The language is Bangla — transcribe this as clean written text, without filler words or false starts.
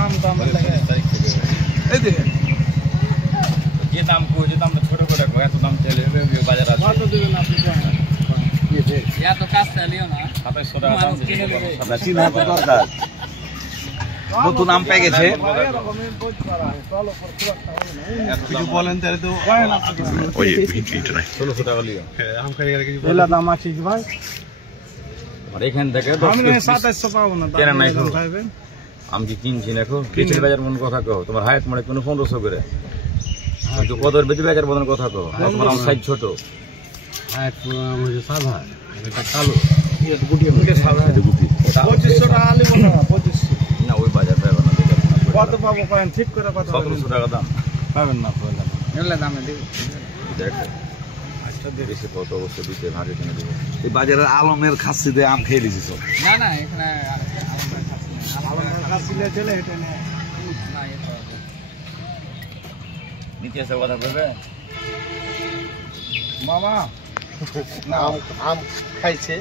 আম তো আমার লাগে এই দেখেন যে দাম কো যে দামটা ছোট করে রাখো এত দাম চলে বাজার আছে কত দিবেন আপনি ইয়া তো কাজ চালিও না 2700 টাকা দাম কিনে নেবে না চিনা তো দরকার নতুন আম পেয়ে গেছে কিছু বলেন তাহলে তো ওই ভিডিওটা নাই 1600 টাকা লিও আম খাই গেলে কিছু এলা দাম আছে কি ভাই আর এখান থেকে আমি 2700 পাবো না কেন নাই গো? খাইবেন আমি কি কিনছি দেখো কিচের বাজার মন কথা কও তোমার হায়াত মানে কোনো 1500 করে তো কদর বেশি বাজার বদন কথা কও তোমার আম সাইজ ছোট হাত মুঝে সাদা এটা কালো এটা গুটি সাদা এটা গুটি 2500 টাকা আলিব না 2500 না ওই বাজার পাবে না কত পাবো করেন ঠিক করে কত 1700 টাকা দাম পাবেন না পয়লা এগুলা দামে দিবি দেখো আচ্ছা বেশি কত অবশ্যই দিতে ভাগে কিনে দেবো এই বাজারের আলমের খাসি দিয়ে আম খেয়ে লিছিস না না এখানে আলাদা খাচ্ছি না আলাদা কাছিলে চলে এটা না না এটা নিচে এসে কথা বলবে মামা আম খাইছে